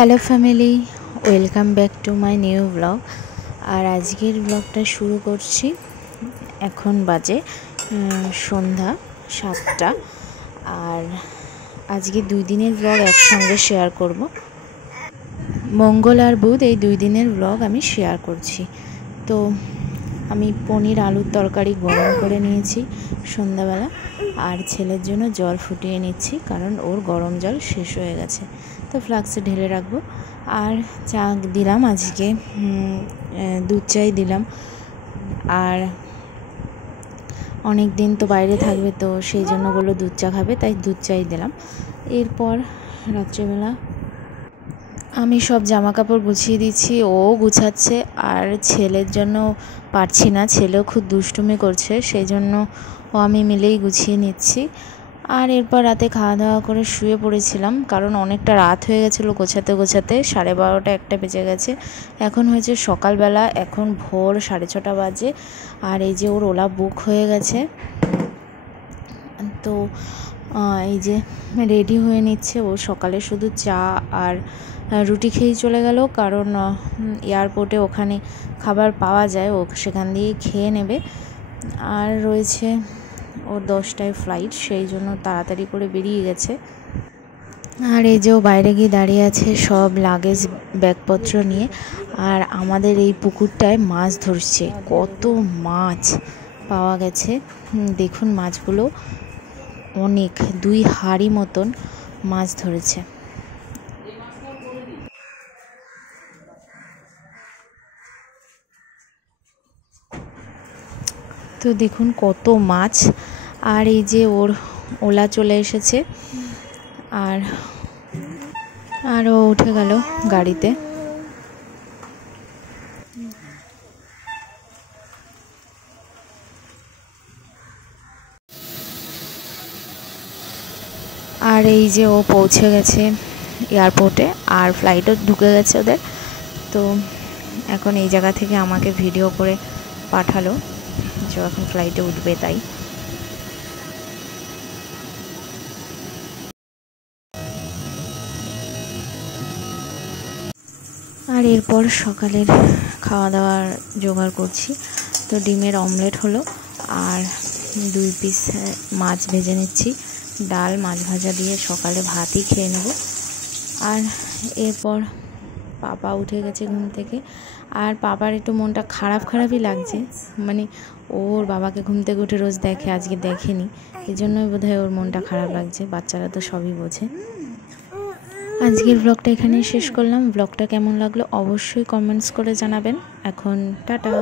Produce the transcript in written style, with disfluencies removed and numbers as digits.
Hello family, welcome back to my new blog. আর আজকের ব্লগটা শুরু করছি। এখন বাজে সন্ধ্যা 7টা। আর আজকে 2 দিনের ব্লগ একসঙ্গে শেয়ার করব। মঙ্গল আর বুধ এই 2 দিনের ব্লগ আমি শেয়ার করছি। তো আমি পনির আলুর তরকারি গরম করে নিয়েছি সন্ধ্যাবেলা, আর ছেলের জন্য জল ফুটিয়ে নিচ্ছি, কারণ ওর গরম জল শেষ হয়ে গেছে, তো ফ্লাক্সে ঢেলে রাখবো। আর চা দিলাম, আজকে দুধ চাই দিলাম। আর অনেক দিন তো বাইরে থাকবে, তো সেই জন্য বললো দুধ চা খাবে, তাই দুধ চাই দিলাম। এরপর রাত্রেবেলা আমি সব জামা কাপড় গুছিয়ে দিচ্ছি, ও গুছাচ্ছে। আর ছেলের জন্য পারছি না, ছেলেও খুব দুষ্টুমি করছে, সেই জন্য ও আমি মিলেই গুছিয়ে নিচ্ছি। আর এরপর রাতে খাওয়া দাওয়া করে শুয়ে পড়েছিলাম, কারণ অনেকটা রাত হয়ে গেছিলো গোছাতে গোছাতে। 12:30 একটা বেজে গেছে। এখন হয়েছে সকালবেলা, এখন ভোর 6:30 বাজে। আর এই যে ওর ওলা বুক হয়ে গেছে, তো এই যে রেডি হয়ে নিচ্ছে। ও সকালে শুধু চা আর রুটি খেয়েই চলে গেল, কারণ এয়ারপোর্টে ওখানে খাবার পাওয়া যায়, ও সেখান দিয়েই খেয়ে নেবে। আর রয়েছে ওর 10টায় ফ্লাইট, সেই জন্য তাড়াতাড়ি করে বেরিয়ে গেছে। আর এই যে ও বাইরে গিয়ে দাঁড়িয়ে আছে সব লাগেজ ব্যাগপত্র নিয়ে। আর আমাদের এই পুকুরটায় মাছ ধরছে, কত মাছ পাওয়া গেছে দেখুন। মাছগুলো অনেক, 2 হাঁড়ি মতন মাছ ধরেছে। তো দেখুন কত মাছ। আর এই যে ওর ওলা চলে এসেছে, আর ও উঠে গেল গাড়িতে। আর এই যে ও পৌঁছে গেছে এয়ারপোর্টে, আর ফ্লাইটও ঢুকে গেছে ওদের। তো এখন এই জায়গা থেকে আমাকে ভিডিও করে পাঠালো যে এখন ফ্লাইটে উঠবে, তাই। আর এরপর সকালের খাওয়া দাওয়ার জোগাড় করছি। তো ডিমের অমলেট হলো, আর 2 পিস মাছ ভেজে নিচ্ছি। ডাল মাছ ভাজা দিয়ে সকালে ভাতই খেয়ে নেব। আর এরপর পাপা উঠে গেছে ঘুম থেকে। আর পাপার একটু মনটা খারাপই লাগছে, মানে ওর বাবাকে ঘুম থেকে উঠে রোজ দেখে, আজকে দেখেনি, এই জন্যই বোধহয় ওর মনটা খারাপ লাগছে। বাচ্চারা তো সবই বোঝে। আজকের ব্লগটা এখানেই শেষ করলাম। ব্লগটা কেমন লাগলো অবশ্যই কমেন্টস করে জানাবেন। এখন টাটা।